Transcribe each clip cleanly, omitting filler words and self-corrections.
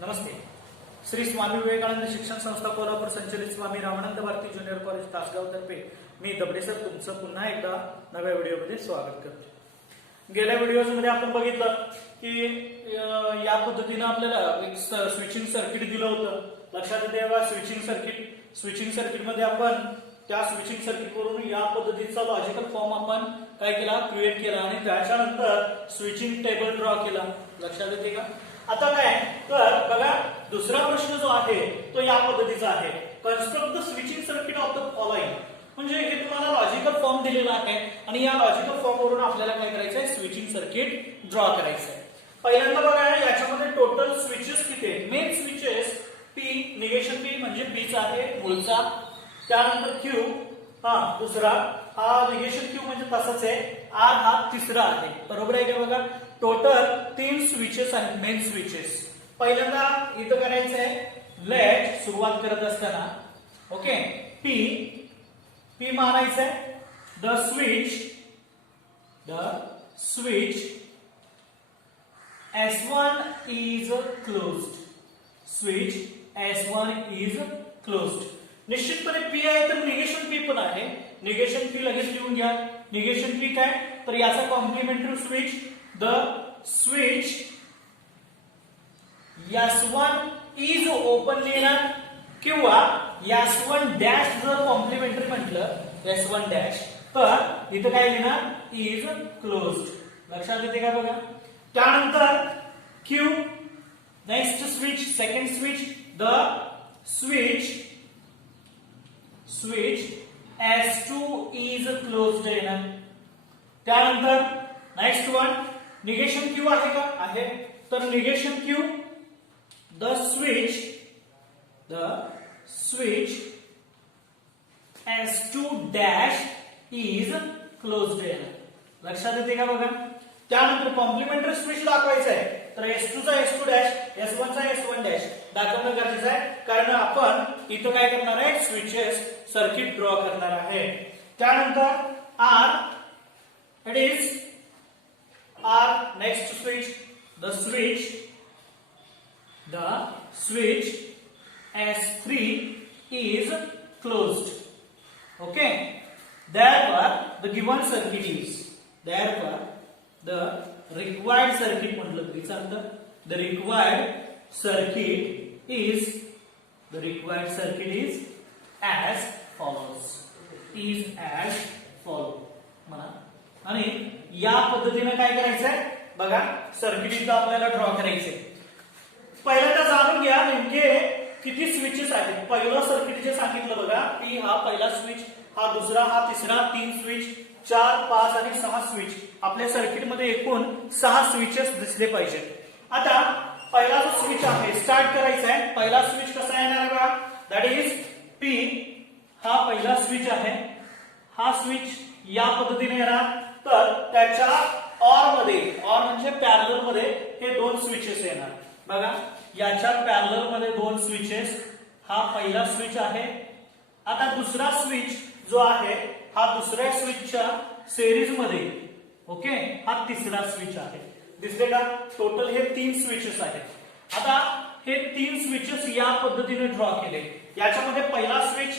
नमस्ते. श्री स्वामी विवेकानंद शिक्षण संस्था कोल्हापूर संचलित स्वामी रामानंद भारती ज्युनियर कॉलेज तासगाव तर्फे मी दबडे सर तुमचं पुन्हा एकदा नव्या व्हिडिओमध्ये स्वागत करतो. गेल्या व्हिडिओमध्ये आपण बघितलं की या पद्धतीने आपल्याला एक स्विचिंग सर्किट दिलं होतं. लक्षात येते बघा, स्विचिंग सर्किट मध्ये आपण त्या स्विचिंग सर्किट वरून या पद्धतीचा लॉजिकल फॉर्म आपण काय केला, क्रिएट केला आणि त्याच्यानंतर स्विचिंग टेबल ड्रॉ केला. लक्षात येते का? आता काय तर बघा, दुसरा प्रश्न जो आहे तो या पद्धतीचा आहे. Construct the switching circuit of the following. म्हणजे हे तुम्हाला लॉजिकल फॉर्म दिलेला आहे आणि या लॉजिकल फॉर्म वरून आपल्याला काय करायचं आहे, स्विचिंग सर्किट ड्रॉ करायचं आहे. पहिल्यांदा बघा, याच्यामध्ये टोटल स्विचेस किती आहेत. Main switches P, negation P म्हणजे पीच आहे मूळचा. त्यानंतर क्यू हा दुसरा, हा निगेशन क्यू म्हणजे तसाच आहे. आर हा तिसरा आहे. बरोबर आहे का? बघा, टोटल 3 स्विचेस आहेत, मेन स्विचेस. पहिल्यांदा इथं करायचं आहे लेट, सुरुवात करत असताना ओके, पी मानायचं आहे. The switch S1 is closed. Switch S1 is closed. निश्चितपणे पी आहे तर निगेशन पी पण आहे. निगेशन पी लगेच लिहून घ्या. निगेशन पी काय तर याचा complementary switch. The switch S1 is open लिहिणार किंवा S1 डॅश जर कॉम्प्लिमेंटरी म्हटलं S1 डॅश तर इथं काय लिहिणार, इज क्लोज्ड. लक्षात येते का? बघा, त्यानंतर Q next switch, second switch, the switch S2 is closed येणार. त्यानंतर नेक्स्ट वन निगेशन क्यू आहे का? आहे. तर negation Q the switch S2 dash is closed येणार. लक्षात येते का? बघा, त्यानंतर कॉम्प्लिमेंटरी स्विच दाखवायचं आहे तर S2 चा S2 डॅश, S1 चा S1 डॅश दाखवणं गरजेचं आहे, कारण आपण इथं काय करणार आहे, स्विचेस सर्किट ड्रॉ करणार आहे. त्यानंतर R, it is R next switch, the switch S3 is closed. Okay, therefore the given circuit is, therefore the required circuit म्हटलं तरी चालतं. The required circuit is as follows. म्हणा. आणि या पद्धतीने काय करायचंय बघा, सर्किट इथं आपल्याला ड्रॉ करायचंय. पहिल्यांदा जाणून घ्या नेमके किती स्विचेस आहेत. पहिलं सर्किट जे सांगितलं बघा, पी हा पहिला स्विच, हा दुसरा, हा तिसरा, 3 स्विच, 4, 5 आणि 6 स्विच. आपल्या सर्किटमध्ये एकूण 6 स्विचेस दिसले पाहिजेत. आता पहिला जो स्विच आहे स्टार्ट करायचा आहे. पहिला स्विच कसा येणार बघा, दॅट इज पी हा पहिला स्विच आहे. हा स्विच या पद्धतीने येणार. तर त्याच्या ऑर म्हणजे पॅरलल मध्ये हे 2 स्विचेस येणार. बघा, याच्या पॅरलल मध्ये 2 स्विचेस. हा पहिला स्विच आहे. आता दुसरा स्विच जो आहे हा दुसऱ्या स्विचच्या सिरीज मध्ये, ओके, हा तिसरा स्विच आहे. दिसले का? टोटल हे 3 स्विचेस आहेत. आता हे 3 स्विचेस या पद्धतीने ड्रॉ केले. याच्यामध्ये पहिला स्विच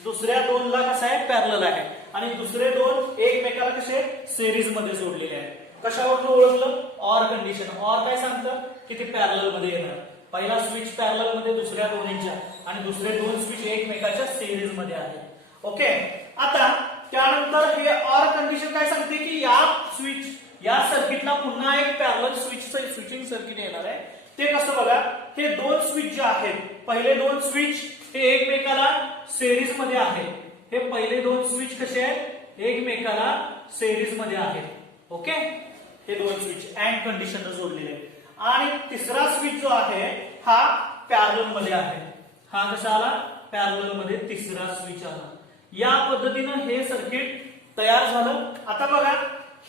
दुसऱ्या 2 ला कसा आहे, पॅरलल आहे आणि दुसरे 2 एकमेकाला कसे सिरीज मध्ये जोडलेले आहेत. कशावरून ओळखलं? Or condition. ऑर काय सांगतं की ते पॅरलल मध्ये येणार. पहिला स्विच पॅरलल मध्ये दुसऱ्या दोन्हीच्या आणि दुसरे 2 स्विच एकमेकाच्या सिरीज मध्ये आहेत. ओके, आता त्यानंतर हे ऑर कंडिशन काय सांगते की या सर्किटला पुन्हा एक पॅरलल स्विचिंग सर्किट येणार आहे. ते कसं बघा, हे 2 स्विच जे आहेत, पहिले 2 स्विच हे एकमेकाला सिरीज मध्ये आहेत. हे पहिले 2 स्विच कसे आहेत, एकमेकाला सिरीज मध्ये आहेत. ओके, हे 2 स्विच अँड कंडिशन जोडलेले आहेत. आणि तिसरा स्विच जो आहे हा पॅरलल मध्ये आहे. हा कसा आला, पॅरलल मध्ये तिसरा स्विच आला. या पद्धतीनं हे सर्किट तयार झालं. आता बघा,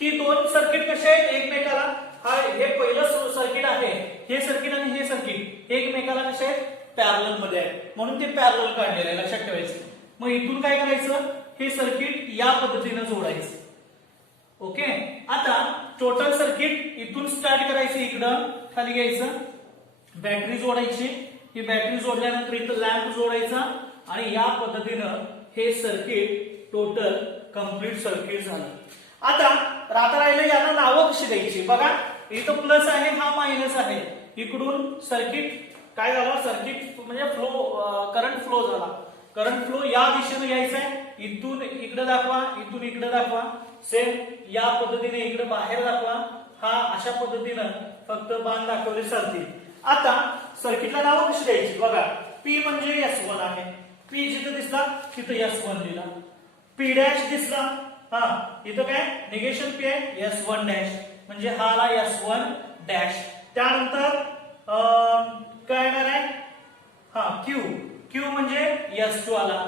ही 2 सर्किट कसे आहेत एकमेकाला, हे पहिलं सर्किट आहे, हे सर्किट आणि हे सर्किट एकमेकाला कसे आहेत, पॅरलल मध्ये आहे, म्हणून ते पॅरलल काढलेलं आहे. लक्षात ठेवायचं. मग इथून काय करायचं, हे सर्किट या पद्धतीनं जोडायचं. ओके, आता टोटल सर्किट इथून स्टार्ट करायचं, इकडं खाली घ्यायचं, बॅटरी जोडायची, ही बॅटरी जोडल्यानंतर इथं लॅम्प जोडायचा आणि या पद्धतीनं हे सर्किट टोटल कंप्लीट सर्किट झालं. आता राहिलं याला नावं कशी द्यायची बघा. इथं प्लस आहे, हा मायनस आहे. इकडून सर्किट काय झालं, सर्किट म्हणजे करंट फ्लो झाला. करंट फ्लो या दिशेने यायचा आहे, इथून इकडे दाखवा, इथून इकडे दाखवा. सेम या पद्धतीने इकडे बाहेर दाखवा. हा अशा पद्धतीनं फक्त बाण दाखवले चालतील. आता सर्किटला नावं कशी द्यायची बघा. पी म्हणजे S1 आहे, पी जिथे दिसला तिथं S1 लिहिला. पी डॅश दिसला, हा इथं काय निगेशन पी आहे, S1 डॅश म्हणजे हा आला S1 डॅश. त्यानंतर काय येणार आहे, हा क्यू, क्यू म्हणजे S2 आला.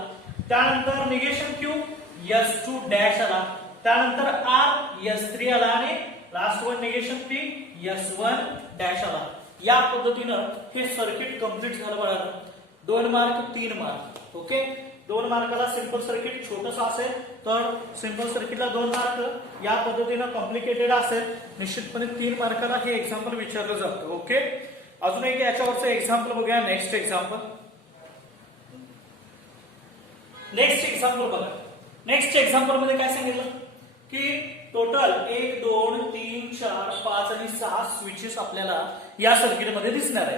त्यानंतर निगेशन क्यू S2 डॅश आला. त्यानंतर R S3 आला आणि last one negation P S1 dash आला. या पद्धतीनं हे सर्किट कंप्लीट झालं बघा. 2 मार्क 3 मार्क. ओके, 2 मार्काला सिंपल सर्किट छोटस असेल तर सिंपल सर्किटला 2 मार्क. या पद्धतीनं कॉम्प्लिकेटेड असेल निश्चितपणे 3 मार्काला हे एक्झाम्पल विचारलं जातं. ओके, अजून एक याच्यावरचं एक्झाम्पल बघूया. नेक्स्ट एक्झाम्पल बघा. नेक्स्ट एक्झाम्पल मध्ये काय सांगितलं की टोटल 1 2 3 4 5 आणि 6 स्विचेस आपल्याला या सर्किट मध्ये दिसणार आहे.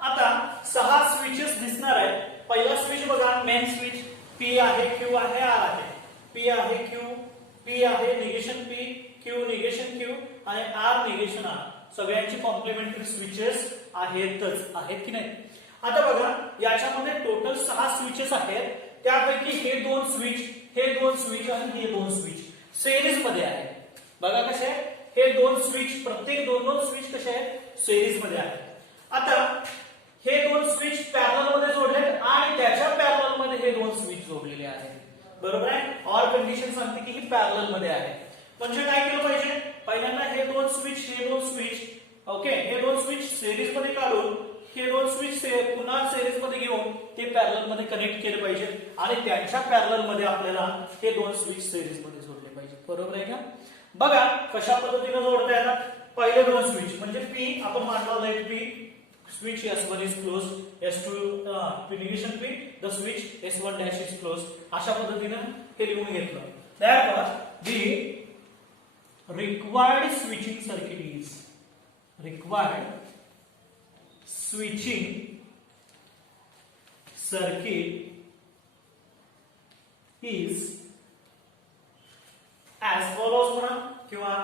आता 6 स्विचेस दिसणार आहे. पहिला स्विच बघा, मेन स्विच पी आहे, क्यू आहे, आर आहे. पी आहे, क्यू, पी आहे, negation P, Q negation Q आणि आर निगेशन आर. सगळ्यांची कॉम्प्लिमेंटरी स्विचेस आहेत की नाही. आता बघा याच्यामध्ये टोटल 6 स्विचेस आहेत. त्यापैकी हे 2 स्विच आणि हे 2 स्विच सिरीज मध्ये आहे. बघा कसे आहे हे 2 स्विच, प्रत्येक 2 स्विच कसे आहेत सिरीज मध्ये आहेत. आता हे 2 स्विच पॅरलल मध्ये जोडले आणि त्याच्या पॅरलल मध्ये हे 2 स्विच जोडलेले आहेत. बरोबर आहे, ऑर कंडिशन सांगते की ही पॅरलल मध्ये आहे. म्हणजे काय केलं पाहिजे, पहिल्यांदा हे 2 स्विच ओके, हे 2 स्विच सिरीज मध्ये काढून हे 2 स्विच पुन्हा सिरीज मध्ये घेऊन ते पॅरलल मध्ये कनेक्ट केले पाहिजे आणि त्यांच्या पॅरलल मध्ये आपल्याला हे 2 स्विच सिरीज मध्ये जोडले पाहिजे. बरोबर आहे का. बघा कशा पद्धतीने जोडता येतात. पहिले 2 स्विच म्हणजे पी आपण मानला आहे, P switch S1 is closed, S2 negation P, the switch S1 dash is closed. अशा पद्धतीने हे लिहून घेतलं. Therefore, the required switching circuit is as follows म्हणा किंवा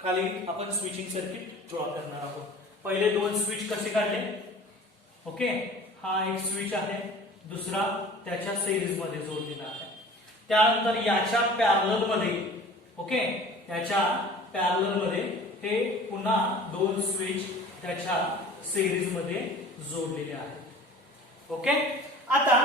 खाली आपण स्विचिंग सर्किट ड्रॉ करणार आहोत. पहिले 2 स्विच कसे काढले. ओके, हा एक स्विच आहे, दुसरा त्याच्या सिरीज मध्ये जोडलेला आहे. त्यानंतर याच्या पॅरलल मध्ये ओके, याच्या पॅरलल मध्ये हे पुन्हा 2 स्विच त्याच्या सिरीज मध्ये जोडलेले आहेत. ओके, आता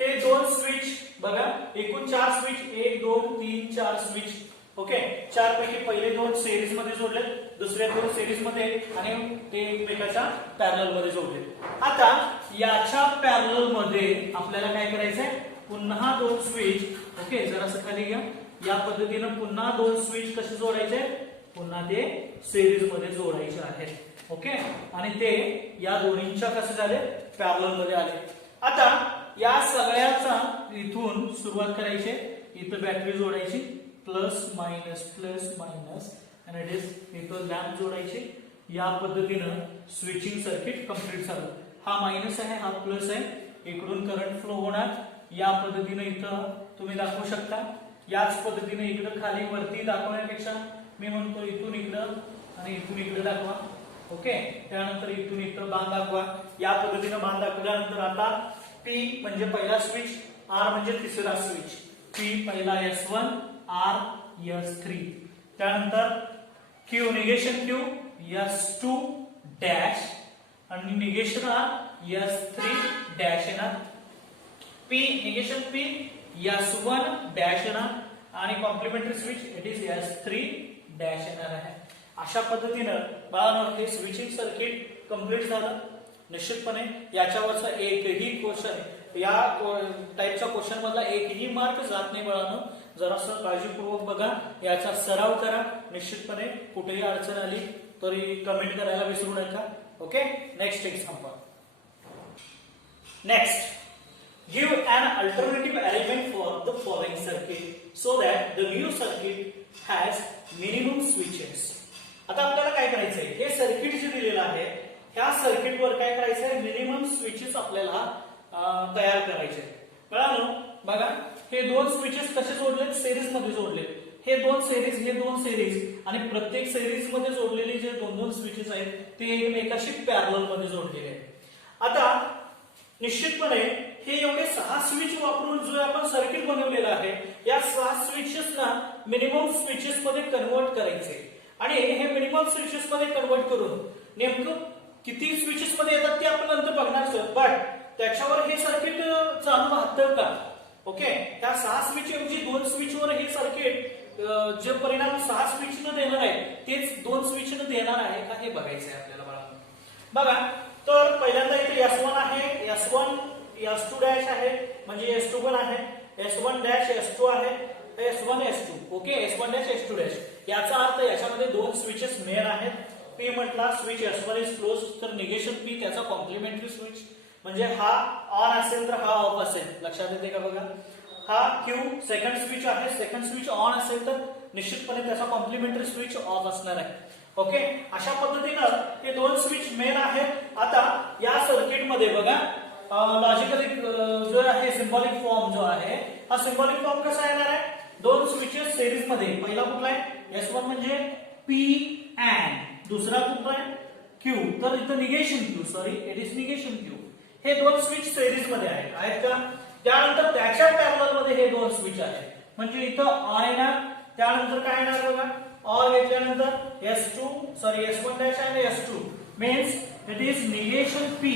हे 2 स्विच बघा, एकूण 4 स्विच 1 2 3 4 स्विच. ओके, 4 पैकी पहिले 2 सिरीज मध्ये जोडले, दुसरे 2 सिरीज मध्ये आणि ते एकमेकाच्या पॅरलल मध्ये जोडले. आता याच्या पॅरलल मध्ये आपल्याला काय करायचंय, पुन्हा 2 स्विच. ओके, जरासं खाली घ्या. या पद्धतीने पुन्हा 2 स्विच कसे जोडायचे, पुन्हा ते सिरीज मध्ये जोडायचे आहेत. ओके, आणि ते या दोन्हींच्या कसे झाले पॅरलल मध्ये आले. आता या सगळ्याचा इथून सुरुवात करायची. इथं बॅटरी जोडायची, प्लस मायनस आणि इथं लॅम्प जोडायची. या पद्धतीनं स्विचिंग सर्किट कंप्लीट झालं. हा मायनस आहे, हा प्लस आहे. इकडून करंट फ्लो होणार. या पद्धतीने इथं तुम्ही दाखवू शकता. याच पद्धतीने इकडं खाली वरती दाखवण्यापेक्षा मी म्हणतो इथून इकडं आणि इथून इकडे दाखवा. ओके, त्यानंतर इथून इथं बाण दाखवा. या पद्धतीने बाण दाखवल्यानंतर आता पी म्हणजे पहिला स्विच, आर म्हणजे तिसरा स्विच. पी पहिला S1, आर S3. त्यानंतर Q negation Q S2 dash आणि निगेशन आर S3 डॅश येणार. P negation P S1 dash येणार आणि complementary switch it is S3 dash येणार आहे. अशा पद्धतीनं बाळांनो हे स्विचिंग सर्किट कंप्लीट झालं. निश्चितपणे याच्यावरचा एकही क्वेश्चन या टाइपच्या क्वेश्चन मधला एकही मार्क जात नाही बाळांनो. जरासं काळजीपूर्वक बघा, याचा सराव करा. निश्चितपणे कुठेही अडचण आली तरी कमेंट करायला विसरू नका. Okay, next example. Next, give an alternative arrangement for the following circuit so that the new circuit has minimum switches. आता आपल्याला काय करायचंय, हे सर्किट जे दिलेलं आहे ह्या सर्किट वर काय करायचंय, मिनिमम स्विचेस आपल्याला तयार करायचे. कळालं? बघा, हे दोन स्विचेस कसे जोडलेत, सिरीज मध्ये जोडलेत. हे दोन सिरीज आणि प्रत्येक सिरीज मध्ये जोडलेले जे दोन दोन स्विचेस आहेत ते एकमेकाशी पॅरलल मध्ये जोडलेले आहेत. आता निश्चितपणे हे एवढे 6 स्विच वापरून जो आपण सर्किट बनवलेला आहे या 6 स्विचेसना मिनिमम स्विचेस मध्ये कन्वर्ट करायचे आणि हे मिनिमम स्विचेस मध्ये कन्वर्ट करून नेमकं किती स्विचेस मध्ये येतात ते आपण नंतर बघणार आहोत. बट त्याच्यावर हे सर्किट चालू राहतं का? ओके, त्या 6 स्विच ऐवजी 2 स्विचवर हे सर्किट जे परिणाम 6 स्विचनं देणार आहे तेच 2 स्विचनं देणार आहे का हे बघायचं आहे आपल्याला. बघा, तर पहिल्यांदा इथे S1 आहे, S1 S2 डॅश आहे, म्हणजे S21 आहे, S1 डॅश S2 आहे, S1 S2. Okay, S1 dash S2 dash. याचा अर्थ याच्यामध्ये 2 स्विचेस मेन आहेत. P म्हटला स्विच S1 इज क्लोज, तर निगेशन P त्याचा कॉम्प्लिमेंटरी स्विच, म्हणजे हा ऑन असेल तर हा ऑफ असेल. लक्षात येते का? बघा, हा Q सेकंड स्विच आहे, सेकंड स्विच ऑन असेल तर निश्चितपणे त्याचा कॉम्प्लिमेंटरी स्विच ऑफ असणार आहे. ओके, अशा पद्धतीनं हे 2 स्विच मेन आहेत. आता या सर्किट मध्ये बघा, लॉजिकली जो आहे सिंबॉलिक फॉर्म जो आहे हा सिंबॉलिक फॉर्म कसा येणार आहे, 2 स्विचेस सिरीज मध्ये. पहिला कुठला आहे, S1 म्हणजे P अँड दुसरा कुठला आहे Q, तर इथं negation Q, sorry it is negation Q. हे 2 स्विच सिरीज मध्ये आहेत का? त्यानंतर त्याच्या पॅरलल मध्ये हे 2 स्विच आहेत, म्हणजे इथं ऑन येणार, त्यानंतर काय येणार बघा, ऑन घेतल्यानंतर S1 डॅश आणि S2 means it is negation P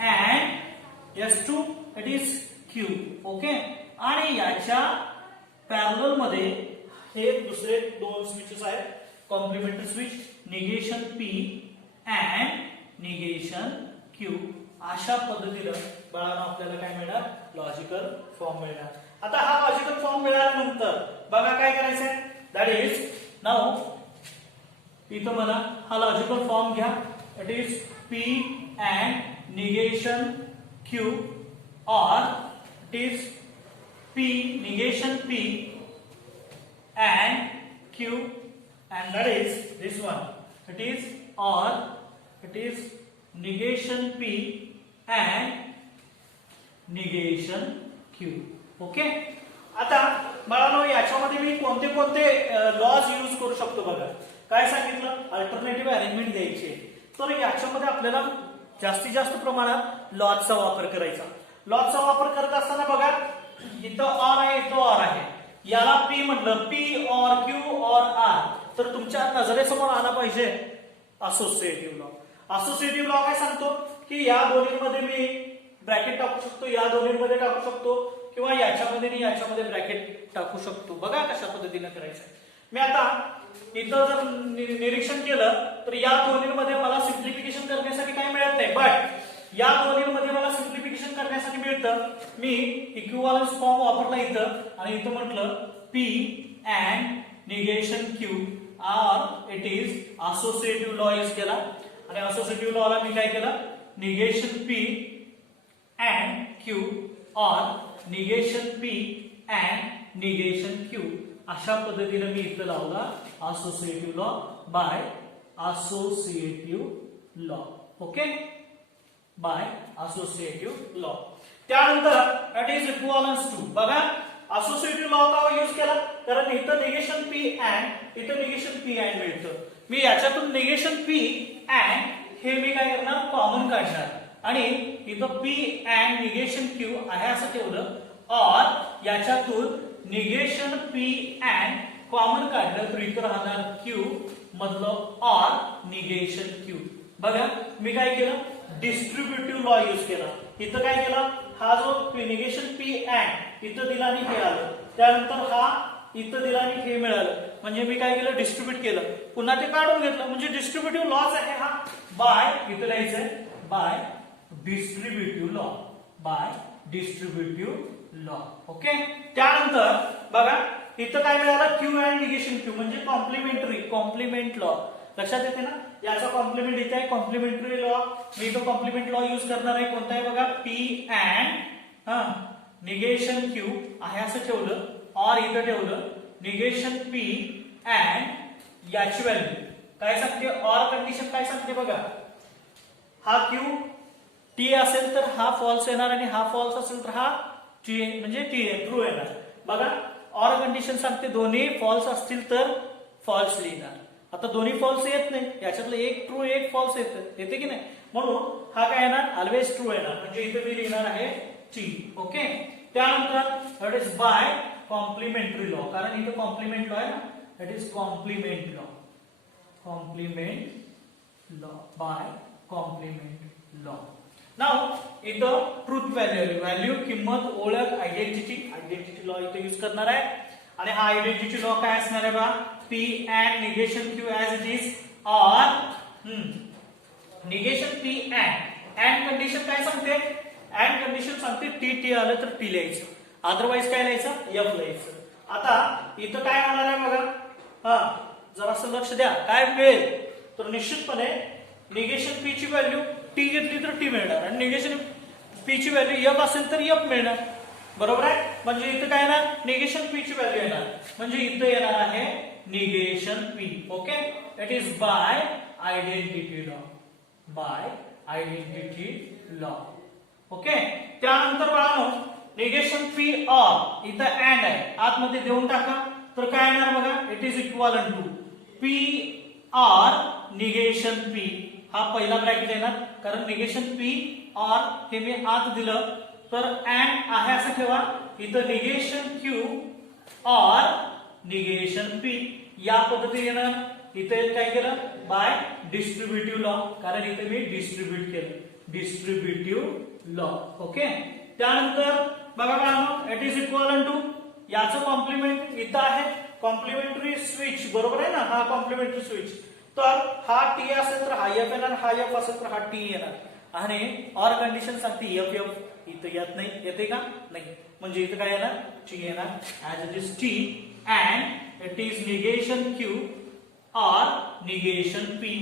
and S2 it is Q. Okay, आणि याच्या पॅरलल मध्ये हे दुसरे 2 स्विचेस आहेत, complementary switch, negation P and negation Q. अशा पद्धतीनं बाळांनो आपल्याला काय मिळणार, लॉजिकल फॉर्म मिळणार. आता हा लॉजिकल फॉर्म मिळाल्यानंतर बघा काय करायचंय, दॅट इज नाउ इथं मला हा लॉजिकल फॉर्म घ्या. It is P and negation Q or it is P negation P and Q, and that is this one. It is or it is negation P and negation Q. Okay. आता बाळांनो याच्यामध्ये मी कोणते कोणते lodge use करू शकतो बघा. काय सांगितलं, अल्टरनेटिव्ह अरेंजमेंट द्यायची. तर याच्यामध्ये आपल्याला जास्तीत जास्त प्रमाणात लॉजचा वापर करायचा. लॉजचा वापर करत असताना बघा, इथं ऑर आहे, इथं ऑर आहे, याला P म्हटलं, P और Q और R, तर तुमच्या नजरेसमोर आला पाहिजे असोसिएटिव्ह लॉ. असोसिएटिव्ह लॉ काय सांगतो की या दोन्हीमध्ये मी ब्रॅकेट टाकू शकतो, या दोन्हीमध्ये टाकू शकतो, किंवा याच्यामध्ये आणि याच्यामध्ये ब्रॅकेट टाकू शकतो. बघा कशा पद्धतीने करायचं. मी आता इथं जर निरीक्षण केलं तर या दोन्हीमध्ये मला सिम्प्लिफिकेशन करण्यासाठी काय मिळत नाही, बट या दोन्हीमध्ये मला सिम्प्लिफिकेशन करण्यासाठी मिळतं. मी इक्विव्हॅलन्स फॉर्म वापरला इथं आणि इथं म्हटलं P and negation Q or it is associative law use केला. आणि असोसिएटिव्ह लॉला मी काय केलं, negation P and Q or negation P and negation Q. अशा पद्धतीने मी इथं लावला associative law by associative law. Okay, by associative law. त्यानंतर इट इज इक्विव्हॅलन्स टू. बघा असोसिएटिव्ह लॉ का यूज केला, कारण इथं निगेशन P अँड इथं निगेशन P अँड मिळतं. मी याच्यातून निगेशन P अँड हे मी काय करणार, कॉमन काढणार आणि इथं P अँड निगेशन Q आहे असं ठेवलं, और याच्यातून निगेशन P अँड कॉमन काढलं तर इथं राहणार Q मधलं और निगेशन Q. बघा मी काय केलं, डिस्ट्रीब्युटिव्ह लॉ यूज केला. इथं काय केलं, हा जो निगेशन P अँड इथं दिला आणि हे आलं, त्यानंतर हा इथं दिला आणि हे मिळालं, म्हणजे मी काय केलं, डिस्ट्रीब्युट केलं, पुन्हा ते काढून घेतलं, म्हणजे डिस्ट्रीब्युटिव्ह लॉज आहे हा. बाय इथं लिहायचंय by distributive law, by distributive law. Okay, त्यानंतर बघा इथं काय मिळालं, Q अँड निगेशन Q म्हणजे कॉम्प्लिमेंट लॉ. लक्षात येते ना, याचा कॉम्प्लिमेंट इथे आहे कॉम्प्लिमेंटरी लॉ. मी तो कॉम्प्लिमेंट लॉ यूज करणार आहे. कोणता आहे बघा, पी अँड निगेशन क्यू आहे असं ठेवलं, ऑर इथं ठेवलं निगेशन पी अँड याची व्हॅल्यू काय सांगते, ऑर कंडिशन काय सांगते बघा, हा क्यू टी असेल तर हा फॉल्स येणार आणि हा फॉल्स असेल तर हा टी म्हणजे टी ट्रू येणार. बघा ऑर कंडिशन सांगते दोन्ही फॉल्स असतील तर फॉल्स लिहिणार. आता दोन्ही फॉल्स येत नाही, याच्यातलं एक ट्रू एक फॉल्स येते की नाही, म्हणून हा काय येणार, ऑलवेज ट्रू येणार. म्हणजे इथे मी लिहिणार आहे टी. ओके. त्यानंतर that is by complementary law, कारण इथे कॉम्प्लिमेंट लॉ आहे ना, that is complement law. Complement law by complement law. नाव इथं ट्रूथ व्हॅल्यू किंमत ओळख आयडेंटिटी लॉ इथे यूज करणार आहे. आणि हा आयडेंटिटी लॉ काय असणार आहे बा, P and negation Q as it is, or negation P and condition काय सांगते, अँड कंडिशन सांगते टी आलं तर टी लिहायचं, अदरवाइज काय लिहायचं, एफ लिहायचं. आता इथं काय होणार आहे बघा, जरासं लक्ष द्या, काय मिळेल तर निश्चितपणे निगेशन पी ची व्हॅल्यू टी घेतली तर टी मिळणार आणि निगेशन पी ची व्हॅल्यू एफ असेल तर एफ मिळणार. बरोबर आहे. म्हणजे इथं काय येणार, निगेशन पी ची व्हॅल्यू येणार, म्हणजे इथं येणार आहे negation P. Okay. It is by identity law. By identity law. Okay. त्यानंतर बाळांनो निगेशन पी ऑर इथं अँड आहे, आतमध्ये देऊन टाका तर काय येणार बघा, it is equal to P or negation P. हा पहिला ब्रॅकेट येणार, कारण निगेशन पी ऑर हे मी आत दिलं तर अँड आहे असं ठेवा. इथं negation Q or negation P या पद्धतीने येणार. इथे काय केलं, बाय डिस्ट्रीब्युटिव्ह लॉ, कारण इथे मी डिस्ट्रीब्यूट केलं, डिस्ट्रीब्युटिव्ह लॉ. ओके. त्यानंतर बघा बाळांनो इट इज इक्वल टू याचं कॉम्प्लिमेंट इथं आहे, कॉम्प्लिमेंटरी स्विच. बरोबर आहे ना, हा कॉम्प्लिमेंटरी स्विच. तर हा टी असेल तर हा एफ येणार, हा एफ असेल तर हा टी येणार. आणि ऑर कंडिशन सांगते एफ एफ इथं येत नाही, येते का नाही, म्हणजे इथं काय येणार, टी येणार as it is T and it is negation Q or negation P.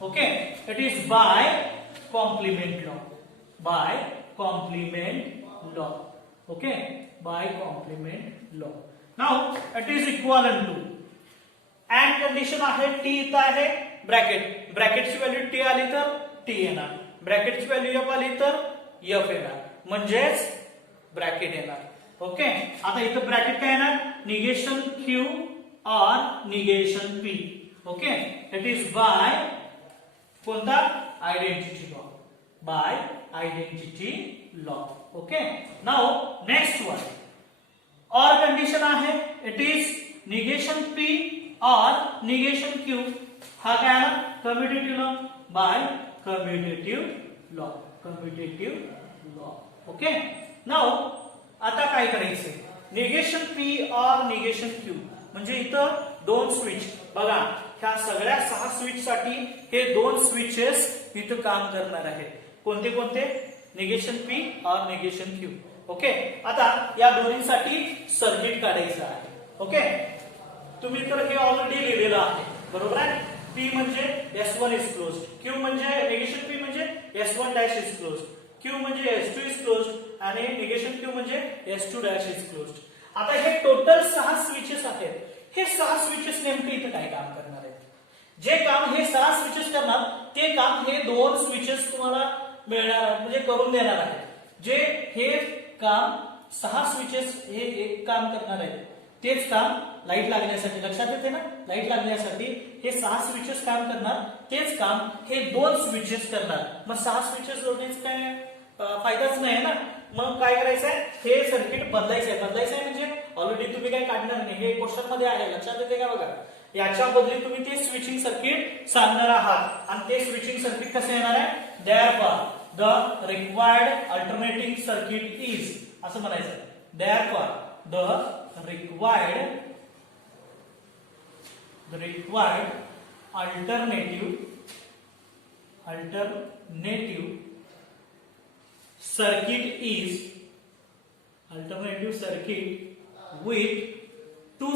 Okay. It is by complement law. By complement law. Okay. By complement law. Now it is equal to and condition आहे T इथं आहे bracket, ब्रॅकेटची value T आली तर T येणार, ब्रॅकेटची value F आली तर F येणार, म्हणजेच ब्रॅकेट येणार. ओके. आता इथं ब्रॅकेट काय येणार, negation Q or negation P. Okay. It is by कोणता, identity law. By identity law. Okay. Now next one or condition आहे, it is negation P or negation Q. हा काय आला, commutative law. By commutative law. Commutative law. Okay. Now आता काय करायचंय, negation P or negation Q म्हणजे इथं दोन स्विच. बघा ह्या सगळ्या 6 स्विच साठी हे दोन स्विचेस इथं काम करणार आहेत. कोणते कोणते, negation P or negation Q. Okay. आता या दोन्हीसाठी सर्किट काढायचं आहे. ओके. तुम्ही तर हे ऑलरेडी लिहिलेलं आहे. बरोबर आहे. पी म्हणजे S1 इज क्लोज्ड, क्यू म्हणजे निगेशन पी म्हणजे S1 dash is closed, Q म्हणजे S2 इज क्लोज्ड आणि निगेशन क्यू म्हणजे S2 डॅश इज क्लोज्ड. आता हे टोटल 6 स्विचेस आहेत. हे 6 स्विचेस नेमके इथे काय काम करणार आहेत, जे काम हे 6 स्विचेस करणार ते काम हे 2 स्विचेस तुम्हाला मिळणार म्हणजे करून देणार आहेत. जे हे काम 6 स्विचेस हे एक काम करणार आहेत, तेच काम लाईट लागण्यासाठी, लक्षात येते ना, लाईट लागण्यासाठी हे 6 स्विचेस काम करणार, तेच काम हे 2 स्विचेस करणार. मग 6 स्विचेस जोडण्याचं काय फायदाच नाही ना. मग काय करायचंय, हे सर्किट बदलायचंय. बदलायचंय म्हणजे ऑलरेडी तुम्ही काय काढणार नाही, हे क्वेश्चन मध्ये आहे, लक्षात येते का बघा. याच्या बदली तुम्ही ते स्विचिंग सर्किट सांगणार आहात आणि ते स्विचिंग सर्किट कसं येणार आहे, therefore the required alternating circuit is असं म्हणायचं. therefore the required alternative circuit is alternative circuit with two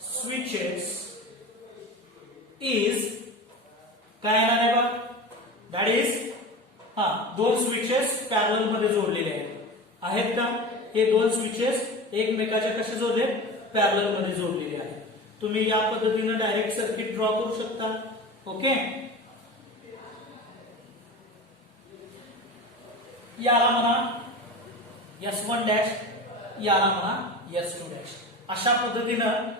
switches is काय येणार आहे बघ, दॅट इज दोन स्विचेस पॅरलल मध्ये जोडलेले आहेत का? हे दोन स्विचेस एकमेकाच्या कसे जोडले, पॅरलल मध्ये जोडलेले आहेत. तुम्ही या पद्धतीने डायरेक्ट सर्किट ड्रॉ करू शकता. ओके, याला म्हणा S1 डॅश, याला म्हणा S2 डॅश. अशा पद्धतीनं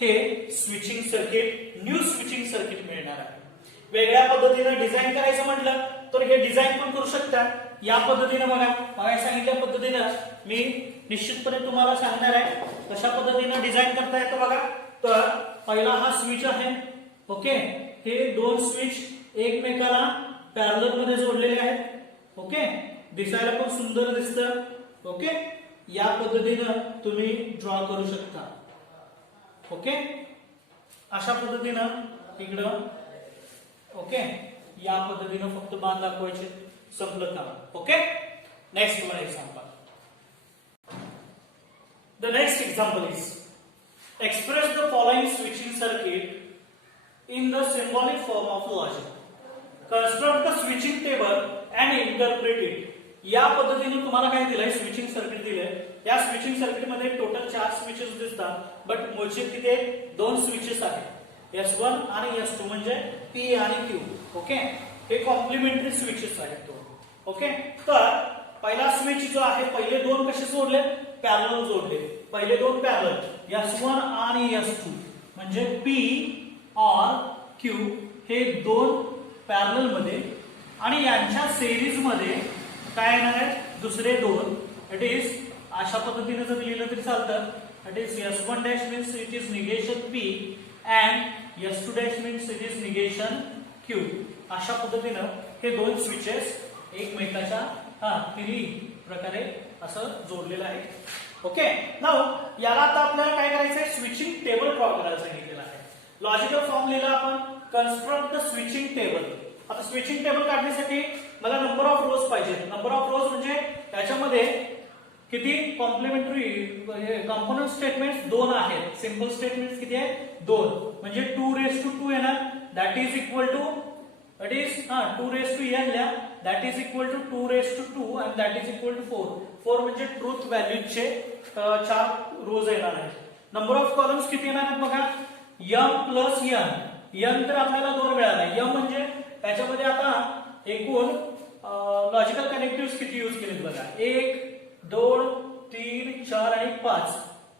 हे switching circuit, new switching circuit मिळणार आहे. वेगळ्या पद्धतीने डिझाइन करायचं म्हटलं तर हे डिझाइन पण करू शकता. या पद्धतीने बघा, मला सांगितल्या पद्धतीनं मी निश्चितपणे तुम्हाला सांगणार आहे कशा पद्धतीने डिझाइन करता येतं बघा. तर पहिला हा स्विच आहे. ओके, हे दोन स्विच एकमेकाला पॅरलल मध्ये जोडलेले आहेत. ओके, दिसायला पण सुंदर दिसतं. ओके, या पद्धतीनं तुम्ही ड्रॉ करू शकता. ओके, अशा पद्धतीनं इकडं. ओके, या पद्धतीनं फक्त बाण दाखवायचे, संपलं काम. Okay, next one example. The next example is express the following switching circuit in the symbolic form of logic. Construct the switching table and interpret it. या पद्धतीने तुम्हाला काय दिलंय, स्विचिंग सर्किट दिलंय. या स्विचिंग सर्किट मध्ये टोटल 4 स्विचेस दिसतात, but मूळचे तिथे 2 स्विचेस आहेत, S1 आणि S2, म्हणजे P आणि Q. ओके, हे कॉम्प्लिमेंटरी स्विचेस आहेत. ओके, तर पहिला स्विच जो आहे, पहिले दोन कसे जोडले, पॅरलल जोडले. पहिले दोन पॅरलल, S1 आणि S2, म्हणजे P और Q हे दोन पॅरलल मध्ये, आणि यांच्या सिरीज मध्ये काय येणार आहे, दुसरे दोन. इट इज अशा पद्धतीने जर लिहिलं तरी चालतं. It is S1 dash means it is negation P and S2 dash means it is negation Q. अशा पद्धतीनं हे दोन स्विचेस एकमेकाच्या तिन्ही प्रकारे असं जोडलेलं आहे. ओके, नाउ याला आता आपल्याला काय करायचंय, स्विचिंग टेबल ड्रॉ करायला सांगितलेलं आहे. लॉजिकल फॉर्म लिहिला आपण, कन्स्ट्रक्ट द स्विचिंग टेबल. आता स्विचिंग टेबल काढण्यासाठी मला नंबर ऑफ रोज पाहिजे. नंबर ऑफ रोज म्हणजे त्याच्यामध्ये किती कॉम्प्लिमेंटरी कॉम्पोनंट स्टेटमेंट्स 2 आहेत. सिंपल स्टेटमेंट्स किती आहेत, 2, म्हणजे 2 येणार. That is equal to, it is 2 लिहा, that is equal to 2 and that is equal to 4 म्हणजे ट्रूथ व्हॅल्यूचे 4 रोज येणार आहेत. नंबर ऑफ कॉलम्स किती येणार आहेत बघा, m प्लस n तर आपल्याला 2 मिळाले. m म्हणजे त्याच्यामध्ये आता एकूण लॉजिकल कनेक्टिव्ह किती यूज केलेत बघा, 1 2 3 4 आणि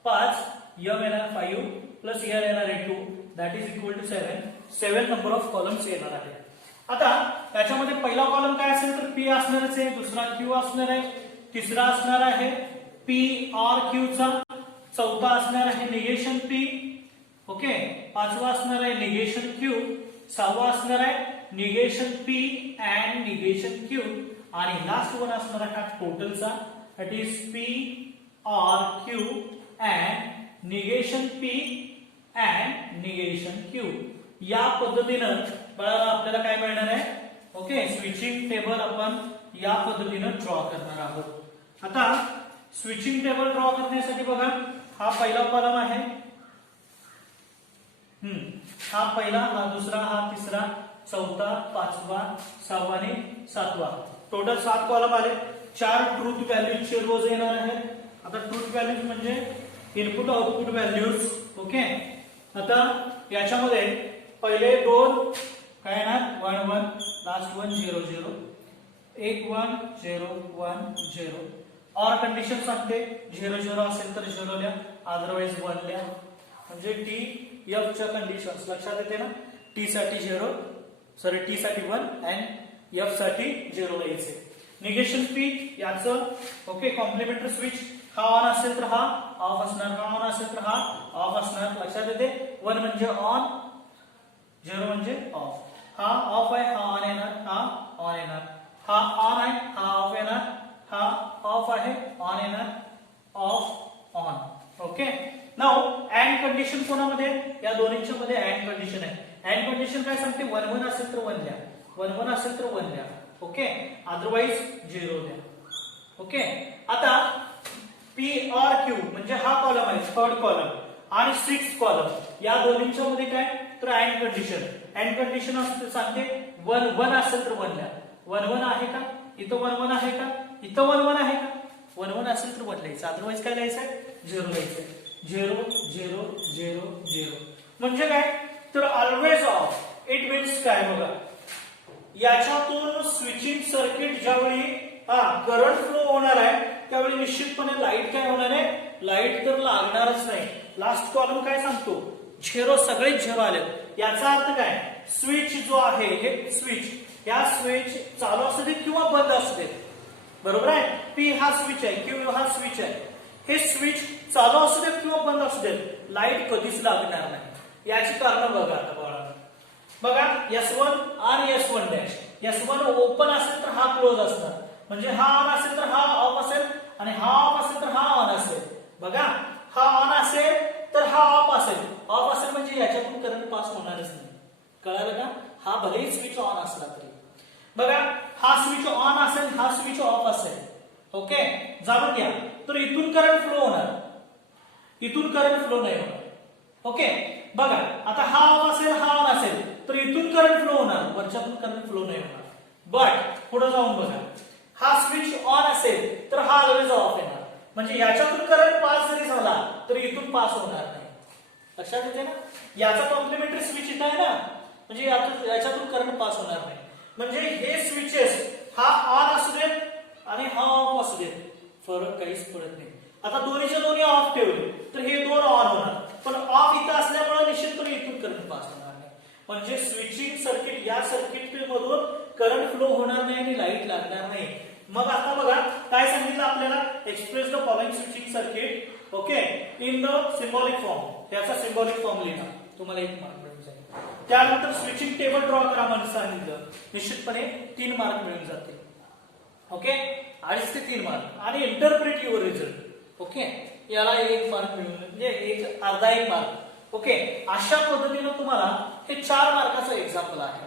5 m येणार 5 प्लस n येणार 2, that is equal to 7 number of columns येणार आहेत. आता त्याच्यामध्ये पहिला कॉलम काय असेल तर P असणारच आहे, दुसरा Q असणार आहे, तिसरा असणार आहे P और Q चा, चौथा असणार आहे निगेशन P. ओके, पाचवा असणार आहे निगेशन Q, सहावा असणार आहे negation P and negation Q, आणि लास्ट वन असणार आहे हा टोटलचा, इट इज P और Q and negation P and negation Q. या पद्धतीनं बघा आपल्याला काय मिळणार आहे. ओके, स्विचिंग टेबल आपण या पद्धतीनं ड्रॉ करणार आहोत. आता स्विचिंग टेबल ड्रॉ करण्यासाठी बघा, हा पहिला कॉलम आहे, हा पहिला, हा दुसरा, हा तिसरा, चौथा, पाचवा, सहावा आणि सातवा, टोटल 7 कॉलम आले. 4 ट्रूथ व्हॅल्यूजचे रोज येणार आहेत. आता ट्रूथ व्हॅल्यूज म्हणजे इनपुट आउटपुट व्हॅल्यूज. ओके, आता याच्यामध्ये पहिले दोन काय येणार, 1 1, लास्ट वन 0 0, 1 1 0 1 0. और कंडिशन सांगते 0 0 असेल तर 0 लिहा, अदरवाइज 1 लिहा. म्हणजे टी एफ च्या कंडिशन्स लक्षात येते ना. टी साठी 0, सॉरी टी साठी 1 अँड एफ साठी 0 लिहायचे. निगेशन पी याचं ओके कॉम्प्लिमेंटरी स्विच, हा ऑन असेल तर हा ऑफ असणार, हा ऑन असेल तर हा ऑफ असणार. लक्षात येते. 1 म्हणजे ऑन, 0 म्हणजे ऑफ. हा ऑफ आहे, हा ऑन येणार, हा ऑन येणार. हा ऑन आहे, हा ऑफ येणार, हा ऑफ आहे, ऑन येणार, of on. Okay, now and condition कोणामध्ये, या दोन्हीच्या मध्ये अँड कंडिशन आहे. अँड कंडिशन काय सांगते, 1 1 असेल तर 1 लिहा, 1 1 असेल तर 1 लिहा. ओके, अदरवाइज 0 लिहा. ओके, आता P और Q म्हणजे हा कॉलम आहे, थर्ड कॉलम, आणि 6 कॉलम, या दोन्हीच्या मध्ये काय तर अँड कंडिशन. अँड कंडिशन असते सांगते 1 1 असेल तर 1 ला 1 1 आहे का, इथं 1 1 आहे का, इथं 1 1 आहे का, 1 1 असेल तर 1 लिहायचं, अदरवाईज काय लिहायचंय 0 लिहायचंय. 0 0 0 0 म्हणजे काय तर ऑलवेज ऑफ. इट मीन्स काय बघा, याच्यातून स्विचिंग सर्किट ज्यावेळी करंट फ्लो होणार आहे त्यावेळी निश्चितपणे लाईट काय होणार आहे, लाईट तर लागणारच नाही. लास्ट कॉलम काय सांगतो, झिरो, सगळे झिरो आले. याचा अर्थ काय, स्विच जो आहे हे स्विच, या स्विच चालू असू दे किंवा बंद असू दे, बरोबर आहे. पी हा स्विच आहे, क्यू हा स्विच आहे. हे स्विच चालू असू दे किंवा बंद असू दे, लाईट कधीच लागणार नाही. याची कारण बघा आता बाळा, बघा S1 आणि S1 डॅश. S1 ओपन असेल तर हा क्लोज असणार, म्हणजे हा ऑन असेल तर हा ऑफ असेल, आणि हा ऑफ असेल तर हा ऑन असेल. बघा हा ऑन असेल तर हा ऑफ असेल, ऑफ असेल म्हणजे याच्यातून करंट पास होणारच नाही. कळालं का, हा भलेही स्विच ऑन असला तरी. बघा हा स्विच ऑन असेल, हा स्विच ऑफ असेल, ओके जाणून घ्या. तर इथून करंट फ्लो होणार, इथून करंट फ्लो नाही होणार. ओके बघा आता हा ऑफ असेल, हा ऑन असेल तर इथून करंट फ्लो होणार, वरच्यातून करंट फ्लो नाही होणार. बट पुढे जाऊन बघा, हा स्विच ऑन असेल तर हा ऑलवेज ऑफ येणार, म्हणजे याच्यातून करंट पास जरी झाला तरी इथून पास होणार नाही. लक्षात येते ना, याचा कॉम्प्लिमेंटरी स्विच इथं आहे ना, म्हणजे याच्यातून करंट पास होणार नाही. म्हणजे हे स्विचेस हा ऑन असू देत आणि हा ऑफ असू देत, फरक काहीच पडत नाही. आता दोन्हीच्या दोन्ही ऑफ ठेवले तर हे दोन ऑन होणार, पण ऑफ इथं असल्यामुळे निश्चितपणे इथून करंट पास होणार नाही. म्हणजे स्विचिंग सर्किट, या सर्किट मधून करंट फ्लो होणार नाही आणि लाईट लागणार नाही. मग आता बघा काय सांगितलं आपल्याला, express the following switching circuit okay in the symbolic form. त्याचा सिम्बॉलिक फॉर्म लिहा, तुम्हाला 1 मार्क मिळून जाईल. त्यानंतर स्विचिंग टेबल ड्रॉ करा म्हणून सांगितलं, निश्चितपणे 3 मार्क मिळून जाते. ओके 2.5 ते 3 मार्क. आणि इंटरप्रेट युअर रिझल्ट, ओके याला 1 मार्क मिळून, म्हणजे अर्धा 1 मार्क. ओके अशा पद्धतीने तुम्हाला हे 4 मार्काचं एक्झाम्पल आहे.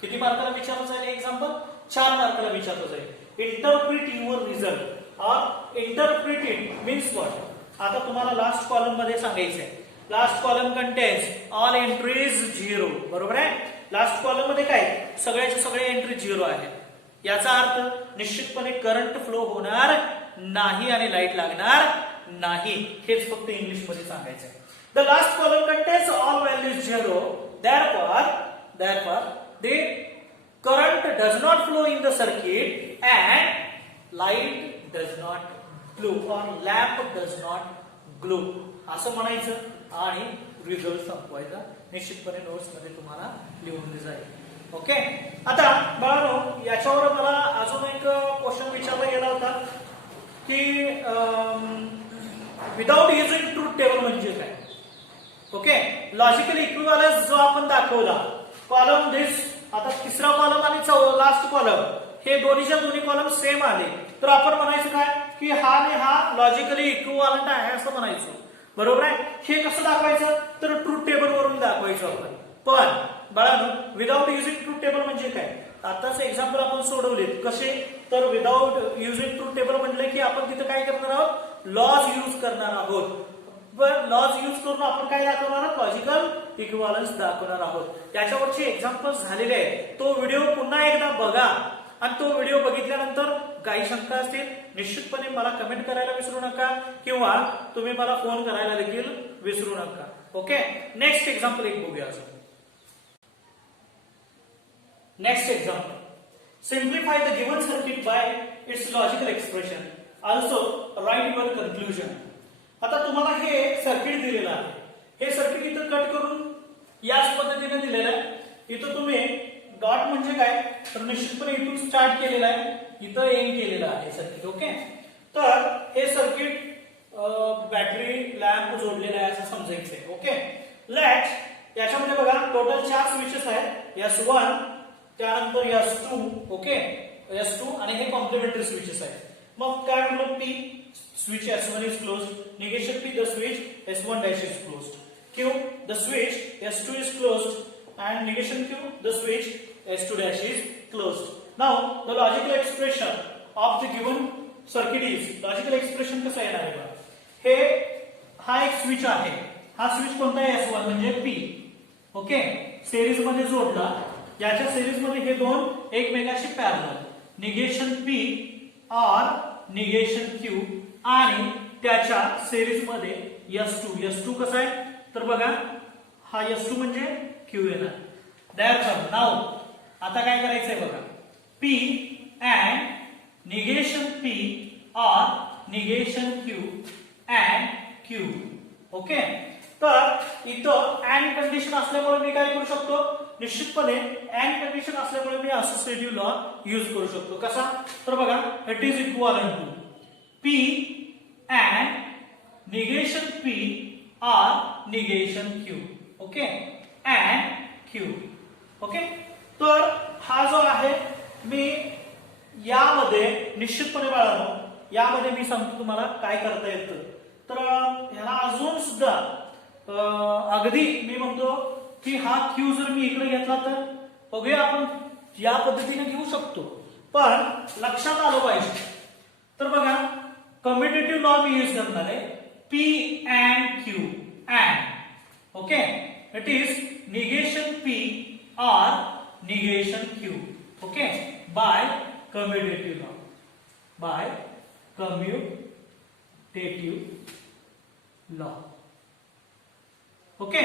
किती मार्काला विचारलं जाईल एक्झाम्पल, 4 मार्काला विचारलं जाईल. इंटरप्रिट युअर रिझल्ट और इंटरप्रिट इट मीन्स व्हॉट. आता तुम्हाला लास्ट कॉलम मध्ये सांगायचंय, last column contains all entries 0, बरोबर आहे. लास्ट कॉलम मध्ये काय, सगळ्याचे सगळे एंट्री 0 आहेत. याचा अर्थ निश्चितपणे करंट फ्लो होणार नाही आणि लाईट लागणार नाही, हेच फक्त इंग्लिश मध्ये सांगायचं आहे. The last column contains all values 0, therefore the current does not flow in the circuit and light does not glow or lamp does not glow असं म्हणायचं आणि रिझल्ट संपवायचा. निश्चितपणे नोट्स मध्ये तुम्हाला लिहून जाईल. ओके आता बाळांनो, याच्यावर मला अजून एक क्वेश्चन विचारला गेला होता की विदाउट युजिंग ट्रूथ टेबल म्हणजे काय. ओके लॉजिकल इक्विव्हॅलन्स जो आपण दाखवला, कॉलम दिस, आता तिसरा कॉलम आणि लास्ट कॉलम हे दोन्हीच्या दोन्ही कॉलम सेम आले तर आपण म्हणायचं काय की हा आणि हा लॉजिकली इक्विव्हॅलंट आहे असं म्हणायचं, बरोबर आहे. हे कसं दाखवायचं तर ट्रूथ टेबल वरून दाखवायचं आपण. पण बाळांनो विदाउट युजिंग ट्रूथ टेबल म्हणजे काय, आताच एक्झाम्पल आपण सोडवलेत कसे, तर विदाउट युजिंग ट्रूथ टेबल म्हटलं की आपण तिथे काय करणार आहोत, लॉज यूज करणार आहोत. पण लॉज यूज करून आपण काय दाखवणार आहोत, लॉजिकल इक्विव्हॅलन्स दाखवणार आहोत. त्याच्यावरचे एक्झाम्पल्स झालेले आहेत, तो व्हिडिओ पुन्हा एकदा बघा आणि तो व्हिडिओ बघितल्यानंतर काही शंका असतील निश्चितपणे मला कमेंट करायला विसरू नका किंवा तुम्ही मला फोन करायला देखील विसरू नका. ओके नेक्स्ट एक्झाम्पल एक बघूया. Next example, simplify the given circuit by it's logical expression, also right your conclusion. आता तुम्हाला हे सर्किट दिलेलं आहे, हे सर्किट इथं कट करून याच पद्धतीने दिलेलं आहे. इथं तुम्ही डॉट म्हणजे काय तर निश्चितपणे इथून स्टार्ट केलेलं आहे, इथं एंड केलेलं आहे सर्किट. ओके तर हे सर्किट बॅटरी लॅम्प जोडलेला आहे असं समजायचंय. ओके लेट याच्यामध्ये बघा टोटल 4 स्विचेस आहेत, S1 त्यानंतर S2, ओके S2 आणि हे कॉम्प्लिमेंटरी स्विचेस आहेत. मग काय म्हणलं, P switch S1 is closed, negation P the switch S1 dash is closed, Q the switch S2 is closed and negation Q the switch S2 dash is closed. Now the logical expression of the given circuit is, logical expression कसं येणार आहे बघा, हे हा एक switch आहे, हा switch कोणता आहे S1 म्हणजे P, ओके, सिरीज मध्ये जोडला, याच्या सिरीज मध्ये हे दोन एकमेकाशी parallel, negation P or negation Q आणि त्याच्या सिरीज मध्ये S2 कसं आहे तर बघा हा S2 म्हणजे Q येणार. Therefore नाउ आता काय करायचंय बघा, P and negation P or negation Q and Q. Okay, तर इथं अँड कंडिशन असल्यामुळे मी काय करू शकतो, निश्चितपणे अँड कंडिशन असल्यामुळे मी असोसिएटिव्ह लॉ यूज करू शकतो. कसा तर बघा, it is equivalent to P and negation P or negation Q. Okay, and Q. Okay, तर हा जो आहे मी यामध्ये निश्चितपणे बाळांनो, यामध्ये मी सांगतो तुम्हाला काय करता येतं. तर ह्याला अजून सुद्धा अगदी मी म्हणतो की हा Q जर मी इकडे घेतला तर बघूया आपण या पद्धतीने घेऊ शकतो, पण लक्षात आलं पाहिजे. तर बघा कम्युटेटिव्ह लॉ मी यूज करणार आहे, P and Q and. Okay, it is negation P or negation Q. Okay, by commutative law, by commutative law. Okay,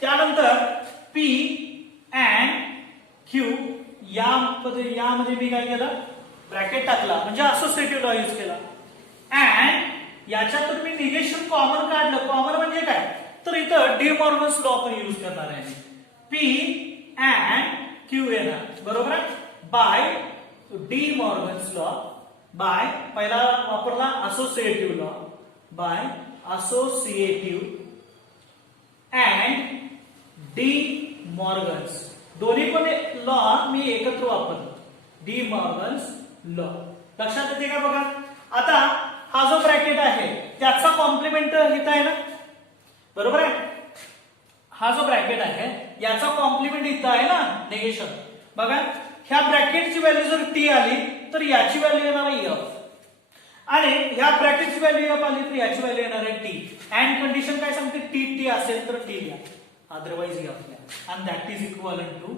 त्यानंतर P and Q यामध्ये मी काय केलं, ब्रॅकेट टाकला म्हणजे असोसिएटिव्ह लॉ यूज केला. अँड याच्यातून मी निगेशन कॉमन काढलं. कॉमन म्हणजे काय तर इथं डी मॉर्गन्स लॉ पण यूज करणार आहे. P and Q येणार, बरोबर आहे, by De Morgan's law, by पहिला वापरला associative law, by associative and De Morgan's. दोन्ही पण लॉ मी एकत्र वापरतो, डी मॉर्गन्स लॉ. लक्षात येते का बघा. आता हा जो ब्रॅकेट आहे त्याचा कॉम्प्लिमेंट इथं आहे ना, बरोबर आहे. हा जो ब्रॅकेट आहे याचा कॉम्प्लिमेंट इथं आहे ना, निगेशन. बघा ह्या ब्रॅकेटची व्हॅल्यू जर टी आली तर याची व्हॅल्यू येणार आहे F, आणि ह्या ब्रॅकेटची व्हॅल्यू F आली तर याची व्हॅल्यू येणार आहे टी. अँड कंडिशन काय सांगते, टी असेल तर टी घ्या, अदरवाइज F घ्या, आणि that is equivalent to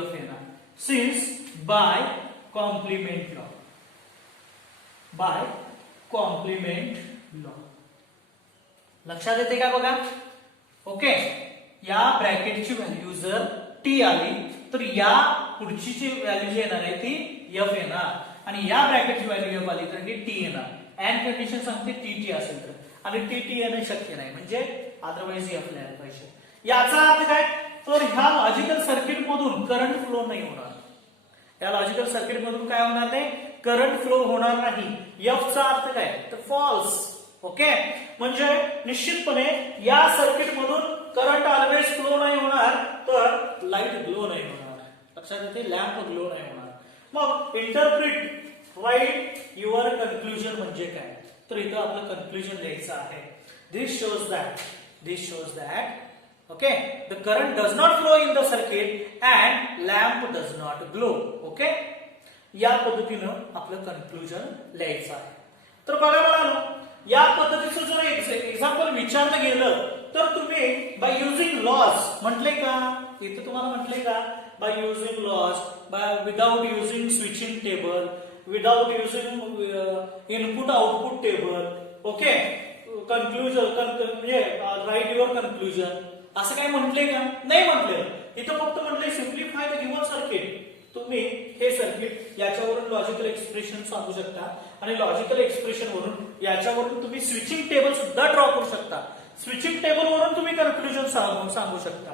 F येणार. Since by complement law, by complement law. लक्षात येते का बघा. ओके, या ब्रॅकेटची व्हॅल्यू जर टी आली तर या पुढची जी व्हॅल्यू जी येणार आहे ती F येणार, आणि या ब्रॅकेटची व्हॅल्यू F आली तर ती टी येणार. अँड कंडिशन सांगते टी असेल तर, आणि टी येणं शक्य नाही, म्हणजे अदरवाइज F लिहायला पाहिजे. याचा अर्थ काय तर ह्या लॉजिकल सर्किट मधून करंट फ्लो नाही होणार. या लॉजिकल सर्किट मधून काय होणार नाही, करंट फ्लो होणार नाही. F चा अर्थ काय तर फॉल्स. ओके, म्हणजे निश्चितपणे या सर्किट मधून करंट ऑलवेज फ्लो नाही होणार, तर लाईट ग्लो नाही होणार. लक्षात येते, लॅम्प ग्लो नाही होणार. मग इंटरप्रिट राईट युअर कन्क्लुजन म्हणजे काय तर इथं आपलं कन्क्लुजन लिहायचं आहे. This shows that okay the current does not flow in the circuit and lamp does not glow. Okay, या पद्धतीनं आपलं कन्क्लुजन लिहायचं आहे. तर बघा मला या पद्धतीचं जर एक्झाम्पल विचारलं गेलं तर तुम्ही बाय युजिंग लॉज म्हटले का, इथं तुम्हाला म्हटले का by using laws, by without using switching table, without using input output table. Okay, conclusion म्हणजे राईट युअर कन्क्लुजन असं काय म्हटले का, नाही म्हटले. इथं फक्त म्हटले सिम्प्लिफाय द गिव्हन सर्किट. तुम्ही हे सर्किट याच्यावरून लॉजिकल एक्सप्रेशन सांगू शकता, आणि लॉजिकल एक्सप्रेशन वरून याच्यावरून तुम्ही स्विचिंग टेबल सुद्धा ड्रॉ करू शकता. स्विचिंग टेबल वरून तुम्ही कन्क्लुजन सांगू शकता.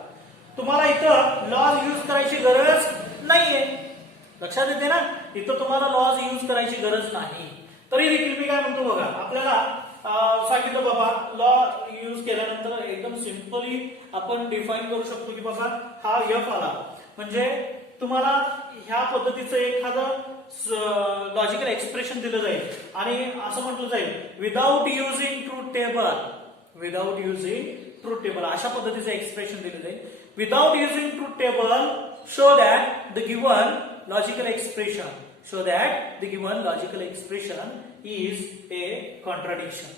तुम्हाला इथं लॉज यूज करायची गरज नाहीये. लक्षात येते ना, इथं तुम्हाला लॉज यूज करायची गरज नाही. तरी देखील मी काय म्हणतो बघा, आपल्याला सांगितलं बाबा लॉ यूज केल्यानंतर एकदम सिंपली आपण डिफाईन करू शकतो की बाबा हा F आला म्हणजे तुम्हाला ह्या पद्धतीचं एखादं लॉजिकल एक्सप्रेशन दिलं जाईल, आणि असं म्हटलं जाईल without using truth table, without using truth table अशा पद्धतीचं एक्सप्रेशन दिलं जाईल. Without using truth table show that the given logical expression, show that the given logical expression is a contradiction.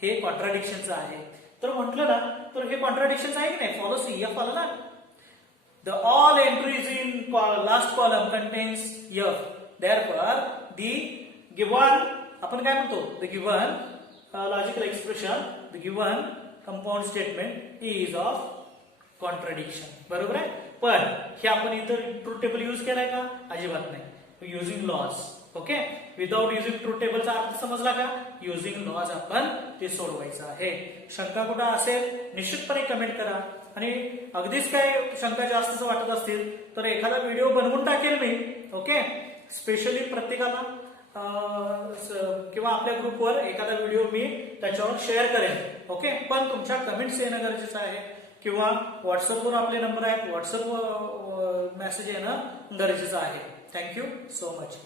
हे कॉन्ट्राडिक्शनचं आहे. तर म्हटलं ना तर हे कॉन्ट्राडिक्शन आहे की नाही, फॉलो CF आलं ना. the all entries in last column contains F. Therefore, the given आपण काय म्हणतो the given logical expression, the given compound statement is of contradiction. बरोबर आहे. पण हे आपण इथं ट्रूथ टेबल यूज केलाय का? अजिबात नाही. Using laws. Okay, without using truth टेबलचा अर्थ समजला का? युजिंग लॉज आपण ते सोडवायचं आहे. शंका कुठं असेल निश्चितपणे कमेंट करा. आणि अगदीच काय शंका जास्त वाटत असतील तर एखादा व्हिडिओ बनवून टाकेल मी. ओके, स्पेशली प्रत्येकाला किंवा आपल्या ग्रुपवर एखादा व्हिडिओ मी त्याच्यावर शेअर करेन. ओके, पण तुमच्या कमेंट्स येणं गरजेचं आहे किंवा व्हॉट्सअपवर आपले नंबर आहेत, व्हॉट्सअप मेसेज येणं गरजेचं आहे. Thank you so much.